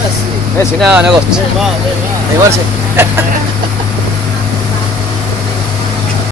è así. Eh sì, no, è un agosto. Va, va. Igual sí.